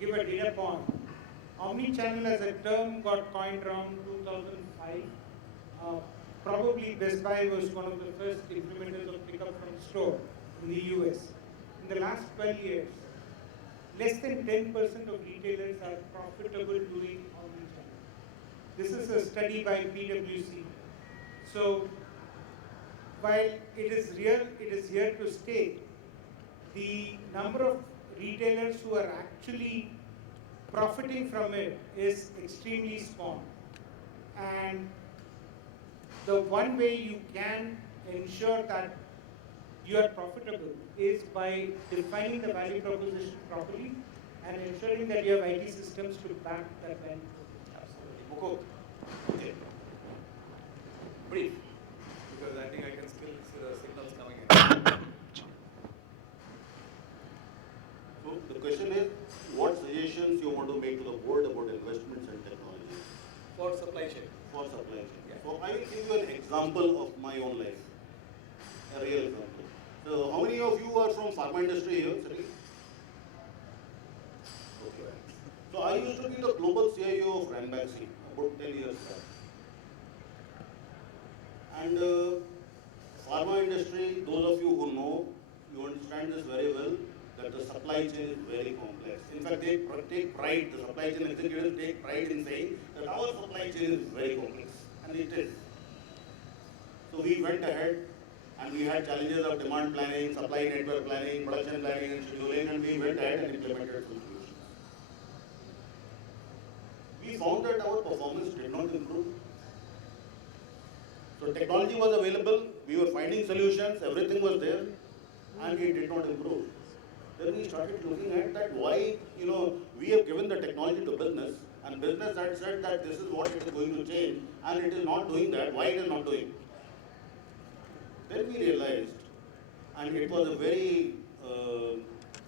give a data point. Omnichannel as a term got coined around 2005. Uh, Probably Best Buy was one of the first implementers of pickup from store in the US. In the last 12 years, less than 10% of retailers are profitable doing omnichannel. This is a study by PwC. So while it is here to stay, the number of retailers who are actually profiting from it is extremely small. And the one way you can ensure that you are profitable is by defining the value proposition properly and ensuring that you have IT systems to back that value proposition. Absolutely. Mukund. Okay. Brief. Because I think I can still see the signals coming in. So the question is, what suggestions you want to make to the board about investments and technology? For supply chain. For supply chain. Yeah. So I will give you an example of my own life, a real example. So how many of you are from pharma industry here, sitting? Okay. So I used to be the global CIO of Ranbaxy about 10 years back. And pharma industry, those of you who know, you understand this very well, that the supply chain is very complex. In fact, they take pride, the supply chain executives take pride in saying that our supply chain is very complex. And it is. So we went ahead and we had challenges of demand planning, supply network planning, production planning and scheduling, and we went ahead and implemented some solutions. We found that our performance did not improve. So technology was available, we were finding solutions, everything was there, and it did not improve. Then we started looking at that why, we have given the technology to business, and business had said that this is what it is going to change, and it is not doing that, why it is not doing? Then we realized, and it was a very,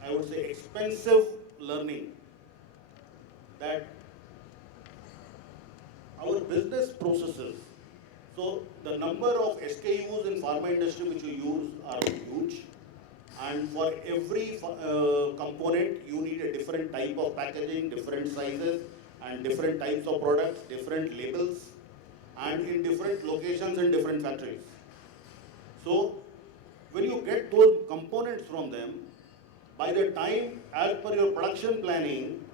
I would say, expensive learning, that our business processes, so the number of SKUs in pharma industry which you use are huge. And for every component, you need a different type of packaging, different sizes, and different types of products, different labels, and in different locations and different factories. So, when you get those components from them, by the time, as per your production planning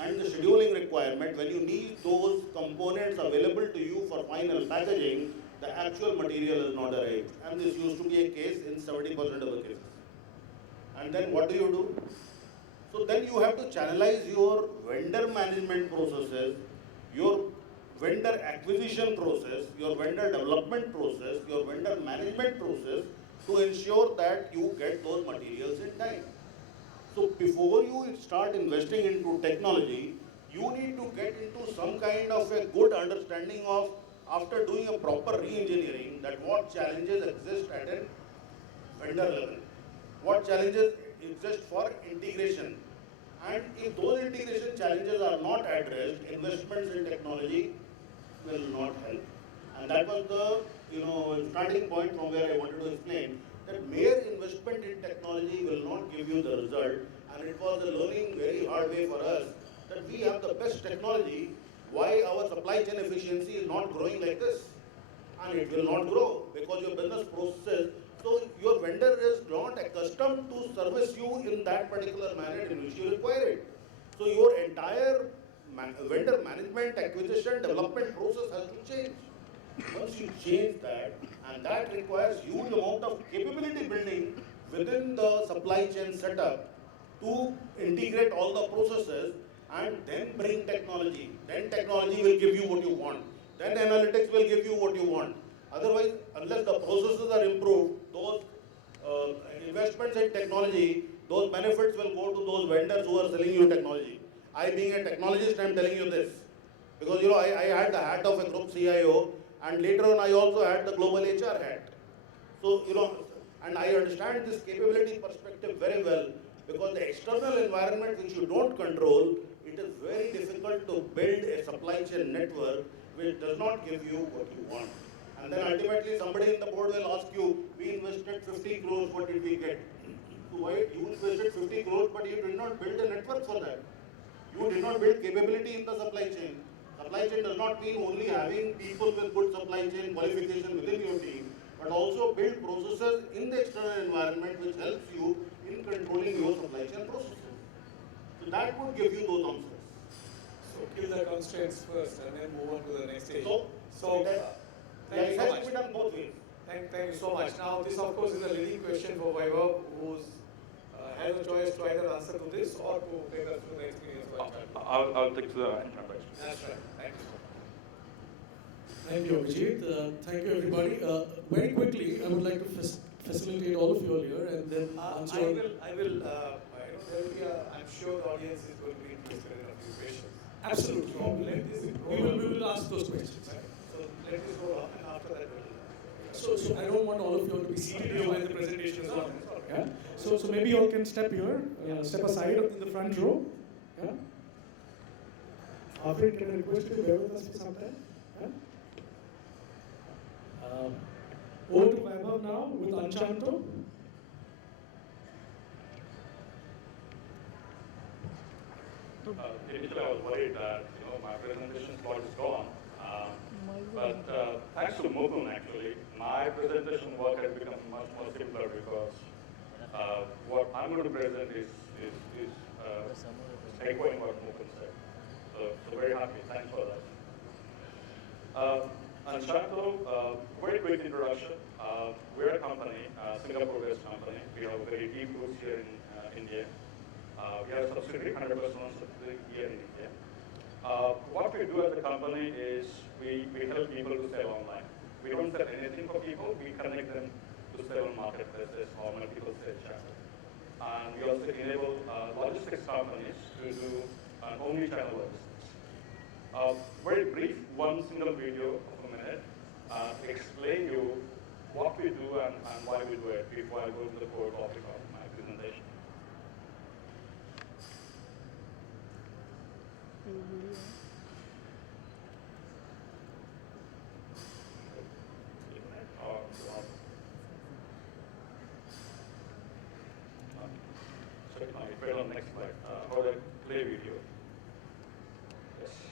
and the scheduling requirement, when you need those components available to you for final packaging, the actual material is not arrived. And this used to be a case in 70% of the cases. And then what do? So then you have to channelize your vendor management processes, your vendor acquisition process, your vendor development process, your vendor management process to ensure that you get those materials in time. So before you start investing into technology, you need to get into some kind of a good understanding of, after doing a proper re-engineering, that what challenges exist at a vendor level. What challenges exist for integration. And if those integration challenges are not addressed, investments in technology will not help. And that was the starting point from where I wanted to explain that mere investment in technology will not give you the result. And it was a learning very hard way for us that we have the best technology, why our supply chain efficiency is not growing like this. And it will not grow because your business processes. So your vendor is not accustomed to service you in that particular manner in which you require it. So your entire vendor management, acquisition, development process has to change. Once you change that, and that requires huge amount of capability building within the supply chain setup to integrate all the processes and then bring technology. Then technology will give you what you want. Then analytics will give you what you want. Otherwise, unless the processes are improved, those investments in technology, those benefits will go to those vendors who are selling you technology. I being a technologist, I am telling you this. Because I had the hat of a group CIO, and later on I also had the global HR hat. So, and I understand this capability perspective very well, because the external environment which you don't control, it is very difficult to build a supply chain network which does not give you what you want. And then ultimately somebody in the board will ask you, we invested 50 crores, what did we get? So why you invested 50 crores but you did not build a network for that? You did not build capability in the supply chain. Supply chain does not mean only having people with good supply chain qualification within your team, but also build processes in the external environment which helps you in controlling your supply chain processes. So that would give you those answers. So kill the constraints first and then move on to the next stage. So thank you it so has much. to be done both ways. Thank you so much. Now this of course is a leading question for Vaibhav, who has a choice to either answer to this or to take us through the experience of Anchanto. I'll take to the Anchanto experience. That's right. Thank you so much. Thank you, Abhijit. Thank you, everybody. Very quickly, I would like to facilitate all of you all here and then answer. I will, there will be I'm sure the audience is going to be interested in a few questions. Absolutely. So let this We will ask those questions. Right? So let this go on and after that we'll. So I don't want all of you all to be seated here while the presentation is on. Yeah? So maybe you all can step here, step aside in the front row. Yeah? Afrin, can I request you to bear with us for some time? Yeah? Over to Vaibhav now with Anchanto. Initially, I was worried that my presentation slot is gone. But thanks to Mukund, actually, my presentation work has become much more simpler because what I'm going to present is echoing what Mukund said. So very happy. Thanks for that. Anchanto, very quick introduction. We're a company, Singapore-based company. We have very deep roots here in India. We have a subsidiary, 100% subsidiary here in India. What we do as a company is we help people to sell online. We don't sell anything for people. We connect them to sell on marketplaces or multiple sales channels. And we also enable logistics companies to do an omni-channel logistics. Very brief, one single video of a minute, explain you what we do and why we do it before I go to the core topic of my presentation. Sorry, on next slide. How do I play video? Yes. Yes.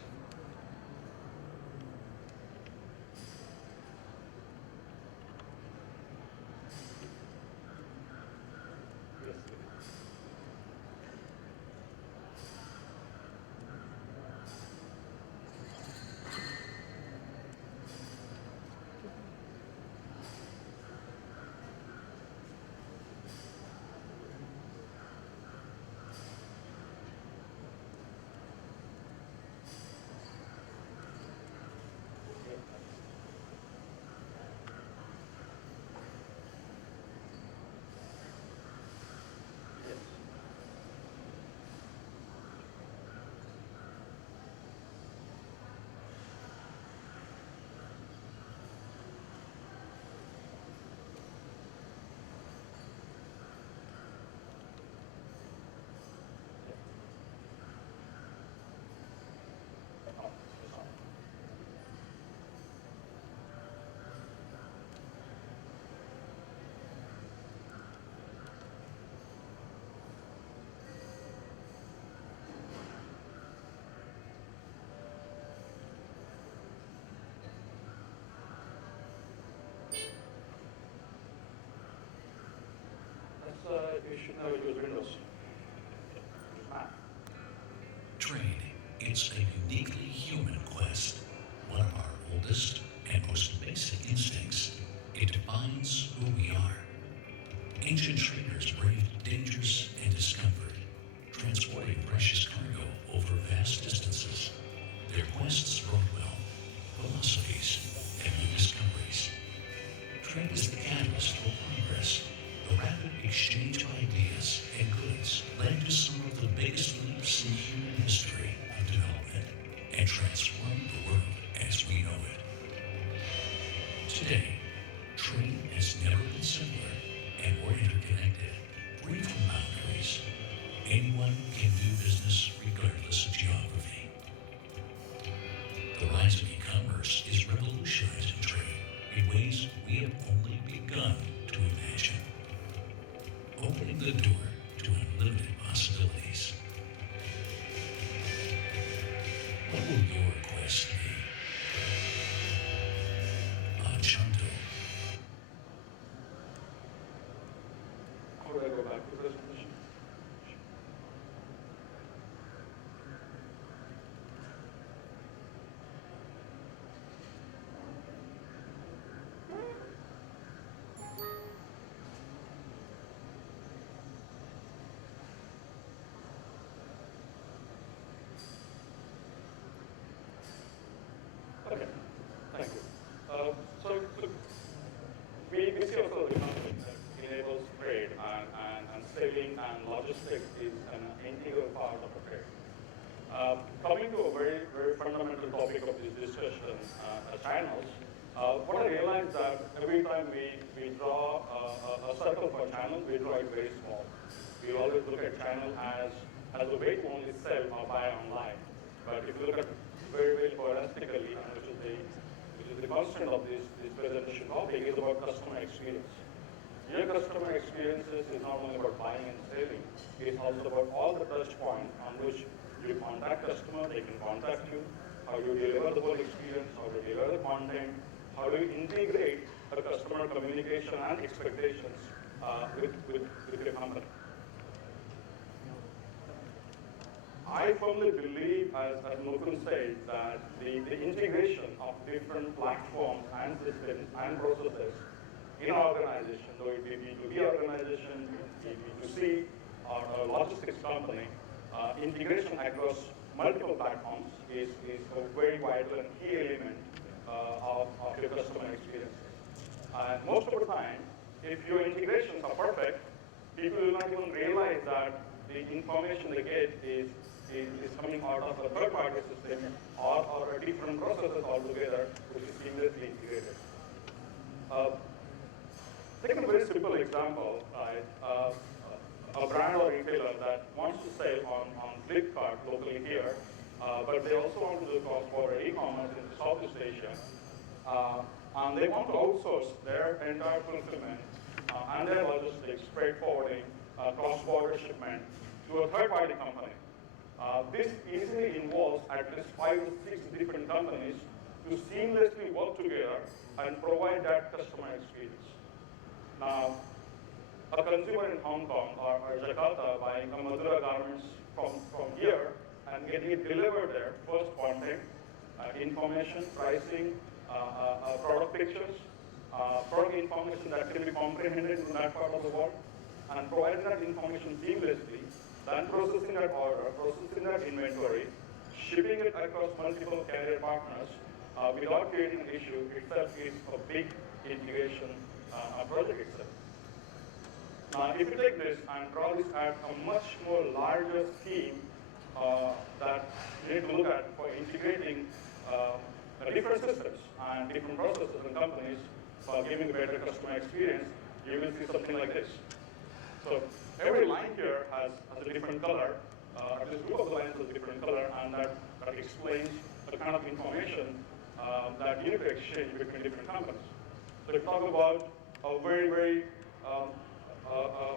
You should know use Windows. Trade, it's a uniquely human quest. One of our oldest and most basic instincts. It defines who we are. Ancient traders braved dangers and discomfort, transporting precious cargo over vast distances. Their quests brought wealth, philosophies, and new discoveries. Trade is the catalyst for progress. The rapid exchange of ideas and goods led to some of the biggest leaps in human history of development and transformed the world as we know it. Today, trade has never been simpler and more interconnected, free from boundaries. Anyone can do business regardless of geography. The rise of e-commerce is revolutionizing trade in ways we have only begun to imagine, opening the door to unlimited possibilities. What will your request be? Anchanto. How do I go back to presentation? Okay, thank you. So look, we see also the company that enables trade and selling and logistics is an integral part of the trade. Coming to a very, very fundamental topic of this discussion, channels, what I realized that every time we draw a circle for channel, we draw it very small. We always look at channel as a way to only sell or buy online. But if you look at very, very holistically, and which is the constant of this presentation topic, is about customer experience. Your customer experiences is not only about buying and selling, it's also about all the touch points on which you contact customers, they can contact you, how you deliver the whole experience, how you deliver the content, how do you integrate the customer communication and expectations with your company. I firmly believe, as Mukund said, that the integration of different platforms and systems and processes in an organization, though it be B2B organization, B2C, or a logistics company, integration across multiple platforms is a very vital and key element of your customer experience. And most of the time, if your integrations are perfect, people will not even realize that the information they get is coming out of a third-party system or a different processes altogether, which is seamlessly integrated. Take a very simple example, right? A brand or retailer that wants to sell on Flipkart locally here, but they also want to do cross-border e-commerce in Southeast Asia, and they want to outsource their entire fulfillment and their logistics, freight forwarding, cross-border shipment to a third-party company. This easily involves at least 5 to 6 different companies to seamlessly work together and provide that customer experience. Now, a consumer in Hong Kong or Jakarta buying a Madura garments from here and getting it delivered there, first content, information, pricing, product pictures, product information that can be comprehended in that part of the world, and providing that information seamlessly, then processing that order, processing that inventory, shipping it across multiple carrier partners without creating an issue itself is a big integration project itself. Now, if you take this and draw this at a much more larger scheme that you need to look at for integrating different systems and different processes and companies for giving a better customer experience, you will see something like this. So every line here has a different color, at least group of the lines has a different color, and that explains the kind of information that you need to exchange between different companies. So if you talk about a very, very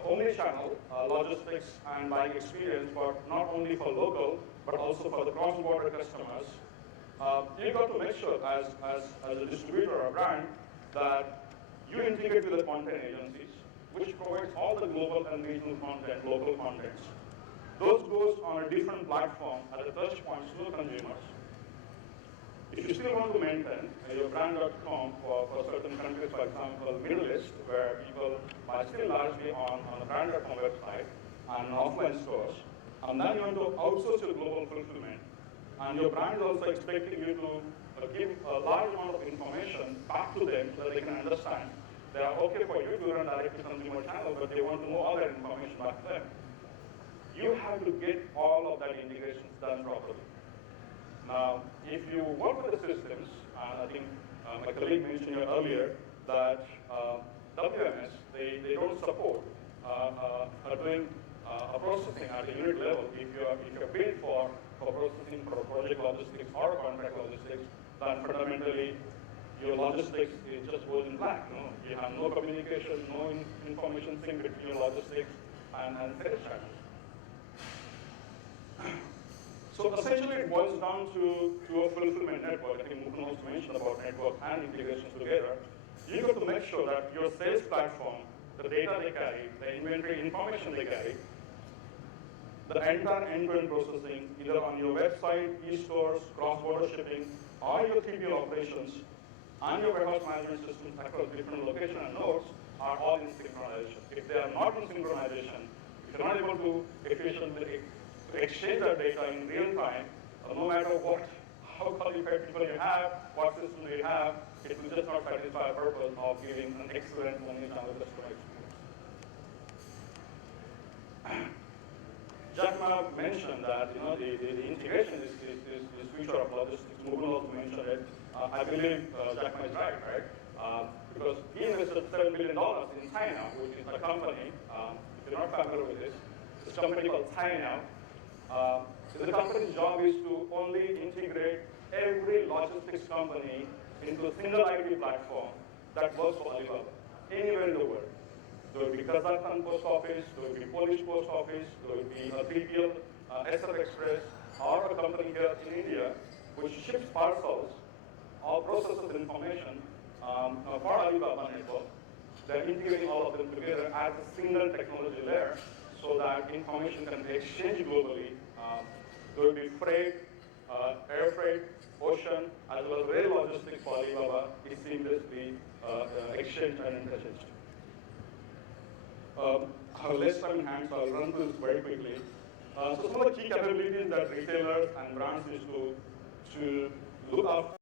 omnichannel logistics and buying experience, but not only for local, but also for the cross-border customers, you've got to make sure as a distributor or a brand that you integrate with the content agencies, which provides all the global and regional content, local contents. Those goes on a different platform at the touch points to the consumers. If you still want to maintain your brand.com for certain countries, for example, Middle East, where people buy still largely on a brand.com website and offline stores, and then you want to outsource your global fulfillment, and your brand is also expecting you to give a large amount of information back to them so that they can understand. They are okay for you to run direct-to-consumer channel, but they want to know all that information back to them. You have to get all of that integrations done properly. Now, if you work with the systems, and I think my colleague mentioned here earlier that WMS, they don't support doing processing at a unit level. If you're paid for processing for project logistics or contract logistics, then fundamentally your logistics is just goes in black. You have no communication, no information sync between your logistics and sales channels. So essentially it boils down to a fulfillment network. I think Mukund also mentioned about network and integrations together. You got to make sure that your sales platform, the data they carry, the inventory information they carry, the entire end-to-end processing, either on your website, e-stores, cross-border shipping, or your 3PL operations, and your warehouse management systems across different locations and nodes are all in synchronization. If they are not in synchronization, if you're not able to efficiently exchange that data in real time, no matter how qualified people you have, what system you have, it will just not satisfy a purpose of giving an excellent omnichannel customer experience. Jack Ma mentioned that the integration is future of logistics. Mukund also mentioned it. I believe Jack Ma is right? Because he invested $7 billion in China, which is a company, if you're not familiar with this, it's a company called China. The company's job is to only integrate every logistics company into a single IT platform that works for Alibaba, anywhere in the world. There will be Kazakhstan post office, there will be Polish post office, there will be a 3PL, Asst Express, or a company here in India which ships parcels or processes information for Alibaba network. They're integrating all of them together as a single technology layer so that information can be exchanged globally. There will be freight, air freight, ocean, as well as rail logistics for Alibaba is seamlessly exchanged and interchanged. I have less time in hand, so I'll run through this very quickly. So some of the key capabilities that retailers and brands need to look after